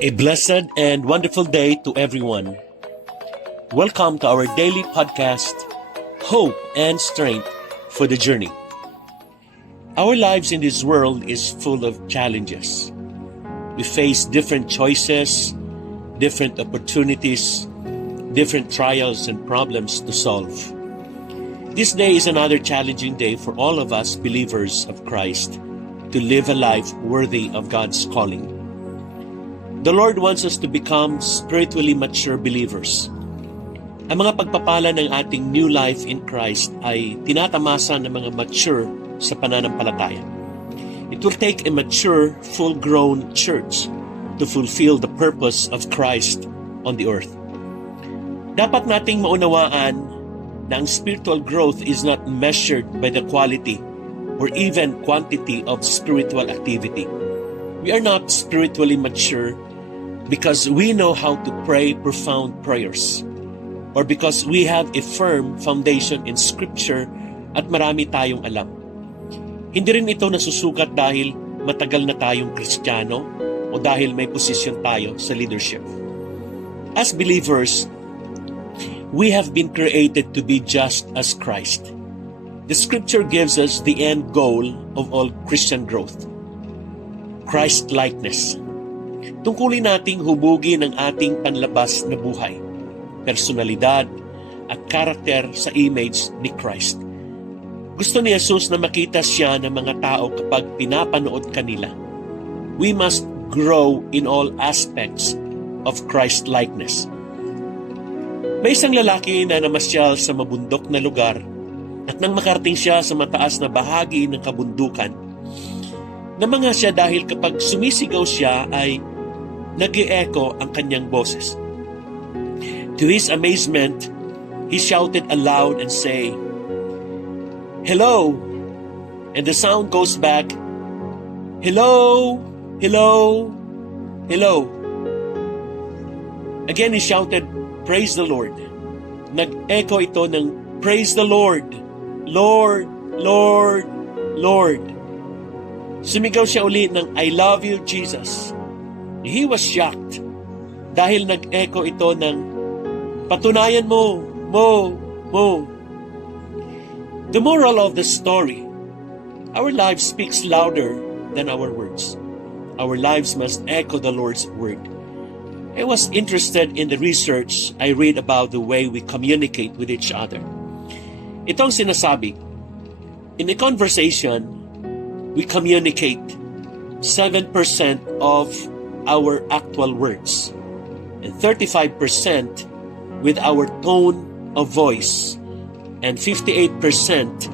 A blessed and wonderful day to everyone. Welcome to our daily podcast, Hope and Strength for the Journey. Our lives in this world is full of challenges. We face different choices, different opportunities, different trials and problems to solve. This day is another challenging day for all of us believers of Christ to live a life worthy of God's calling. The Lord wants us to become spiritually mature believers. Ang mga pagpapala ng ating new life in Christ ay tinatamasa ng mga mature sa pananampalataya. It will take a mature, full-grown church to fulfill the purpose of Christ on the earth. Dapat nating maunawaan na ang spiritual growth is not measured by the quality or even quantity of spiritual activity. We are not spiritually mature because we know how to pray profound prayers, or because we have a firm foundation in Scripture at marami tayong alam. Hindi rin ito nasusukat dahil matagal na tayong Kristiyano o dahil may posisyon tayo sa leadership. As believers, we have been created to be just as Christ. The Scripture gives us the end goal of all Christian growth, Christ-likeness. Tungkulin nating hubugin ang ating panlabas na buhay, personalidad at karakter sa image ni Christ. Gusto ni Jesus na makita siya ng mga tao kapag pinapanood kanila. We must grow in all aspects of Christ-likeness. May isang lalaki na namasyal sa mabundok na lugar at nang makarating siya sa mataas na bahagi ng kabundukan, namanga siya dahil kapag sumisigaw siya ay nag-e-echo ang kanyang boses. To his amazement, he shouted aloud and say, "Hello!" And the sound goes back, "Hello! Hello! Hello!" Again he shouted, "Praise the Lord!" Nag-echo ito ng, "Praise the Lord! Lord! Lord! Lord!" Sumigaw siya uli ng, "I love you, Jesus!" He was shocked dahil nag-echo ito ng, "Patunayan mo, mo, mo." The moral of the story, our life speaks louder than our words. Our lives must echo the Lord's word. I was interested in the research I read about the way we communicate with each other. Itong sinasabi, in a conversation, we communicate 7% of our actual words and 35% with our tone of voice and 58%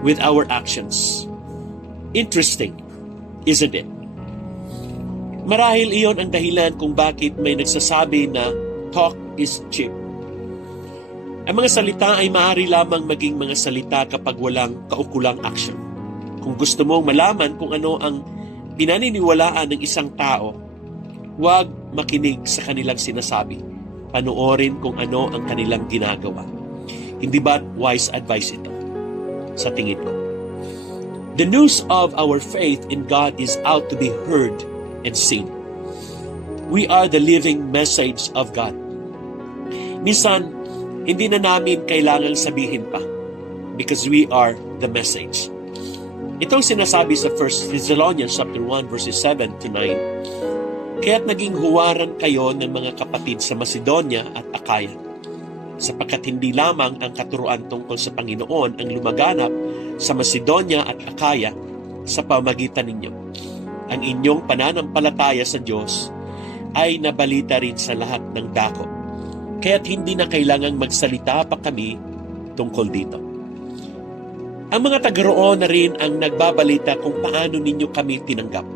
with our actions. Interesting, isn't it? Marahil iyon ang dahilan kung bakit may nagsasabi na talk is cheap. Ang mga salita ay maaari lamang maging mga salita kapag walang kaukulang action. Kung gusto mong malaman kung ano ang pinaniniwalaan ng isang tao, huwag makinig sa kanilang sinasabi. Panoorin kung ano ang kanilang ginagawa. Hindi ba't wise advice ito? Sa tingin ko. The news of our faith in God is out to be heard and seen. We are the living message of God. Minsan, hindi na namin kailangang sabihin pa because we are the message. Itong sinasabi sa 1 Thessalonians chapter 1 verses 7 to 9. Kaya't naging huwaran kayo ng mga kapatid sa Macedonia at Akaya, sapagkat hindi lamang ang katuruan tungkol sa Panginoon ang lumaganap sa Macedonia at Akaya sa pamagitan ninyo. Ang inyong pananampalataya sa Diyos ay nabalita rin sa lahat ng dako. Kaya't hindi na kailangang magsalita pa kami tungkol dito. Ang mga taga-roon na rin ang nagbabalita kung paano ninyo kami tinanggap.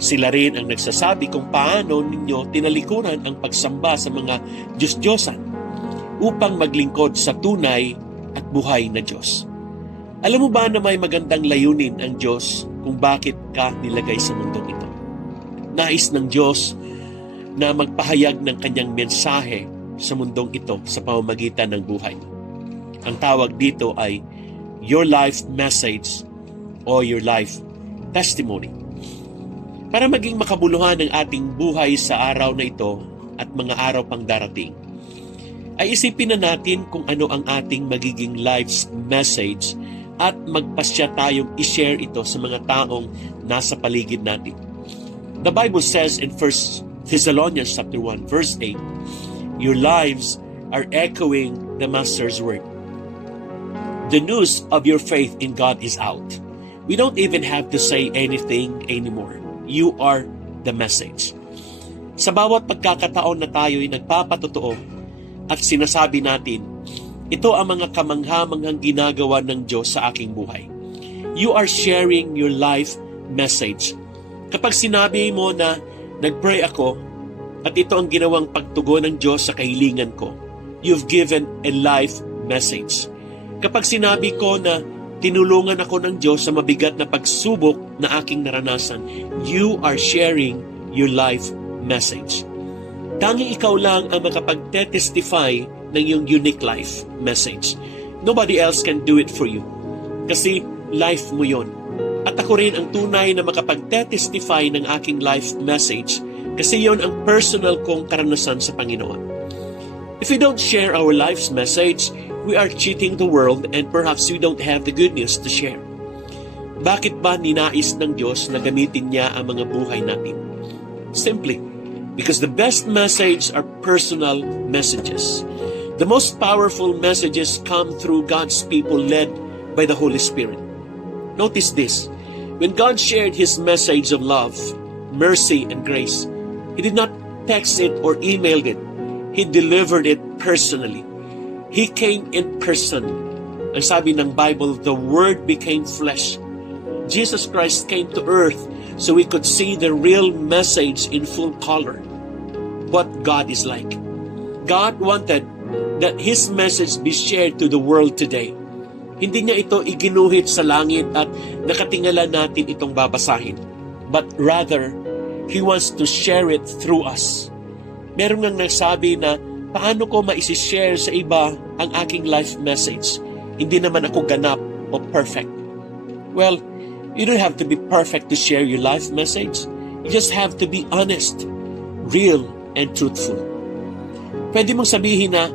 Sila rin ang nagsasabi kung paano ninyo tinalikuran ang pagsamba sa mga Diyos-Diyosan upang maglingkod sa tunay at buhay na Diyos. Alam mo ba na may magandang layunin ang Diyos kung bakit ka nilagay sa mundong ito? Nais ng Diyos na magpahayag ng kanyang mensahe sa mundong ito sa pamamagitan ng buhay. Ang tawag dito ay your life message or your life testimony. Para maging makabuluhan ang ating buhay sa araw na ito at mga araw pang darating, ay isipin na natin kung ano ang ating magiging life's message at magpasya tayong i-share ito sa mga taong nasa paligid natin. The Bible says in 1 Thessalonians chapter 1 verse 8, your lives are echoing the Master's word. The news of your faith in God is out. We don't even have to say anything anymore. You are the message. Sa bawat pagkakataon na tayo'y nagpapatotoo at sinasabi natin, ito ang mga kamangha-manghang ginagawa ng Diyos sa aking buhay. You are sharing your life message. Kapag sinabi mo na nagpray ako at ito ang ginawang pagtugon ng Diyos sa kahilingan ko, you've given a life message. Kapag sinabi ko na tinulungan ako ng Diyos sa mabigat na pagsubok na aking naranasan, you are sharing your life message. Tanging ikaw lang ang makapagte-testify ng iyong unique life message. Nobody else can do it for you. Kasi life mo yon. At ako rin ang tunay na makapagte-testify ng aking life message kasi yon ang personal kong karanasan sa Panginoon. If we don't share our life's message, we are cheating the world and perhaps we don't have the good news to share. Bakit ba ninais ng Diyos na gamitin niya ang mga buhay natin? Simply, because the best message are personal messages. The most powerful messages come through God's people led by the Holy Spirit. Notice this. When God shared His message of love, mercy, and grace, He did not text it or emailed it. He delivered it personally. He came in person. Ang sabi ng Bible, the Word became flesh. Jesus Christ came to earth so we could see the real message in full color. What God is like. God wanted that His message be shared to the world today. Hindi niya ito iginuhit sa langit at nakatingala natin itong babasahin. But rather, He wants to share it through us. Meron nang nagsabi na, paano ko maisishare sa iba ang aking life message? Hindi naman ako ganap o perfect. Well, you don't have to be perfect to share your life message. You just have to be honest, real, and truthful. Pwede mong sabihin na,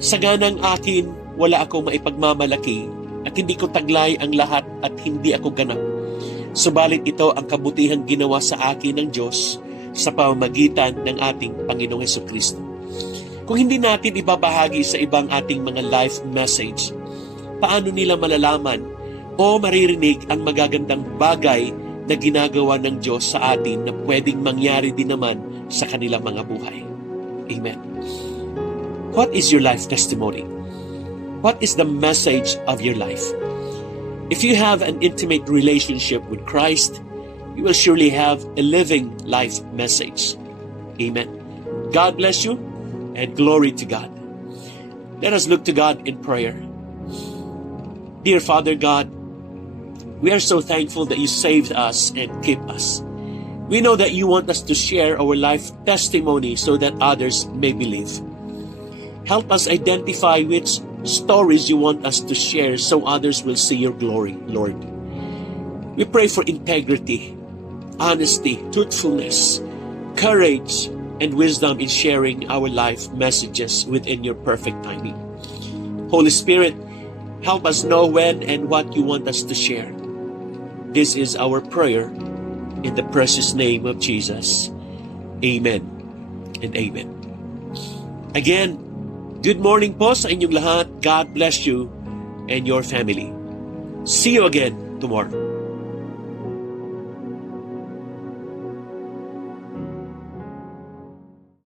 sa ganang akin, wala akong maipagmamalaki at hindi ko taglay ang lahat at hindi ako ganap. Subalit ito ang kabutihang ginawa sa akin ng Diyos sa pamamagitan ng ating Panginoong Hesukristo. Kung hindi natin ibabahagi sa ibang ating mga life message, paano nila malalaman o maririnig ang magagandang bagay na ginagawa ng Diyos sa atin na pwedeng mangyari din naman sa kanilang mga buhay? Amen. What is your life testimony? What is the message of your life? If you have an intimate relationship with Christ, you will surely have a living life message. Amen. God bless you and glory to God. Let us look to God in prayer. Dear Father God, we are so thankful that you saved us and keep us. We know that you want us to share our life testimony so that others may believe. Help us identify which stories you want us to share so others will see your glory, Lord. We pray for integrity, honesty, truthfulness, courage, and wisdom in sharing our life messages within your perfect timing. Holy Spirit, help us know when and what you want us to share. This is our prayer in the precious name of Jesus. Amen and amen. Again, good morning po sa inyong lahat. God bless you and your family. See you again tomorrow.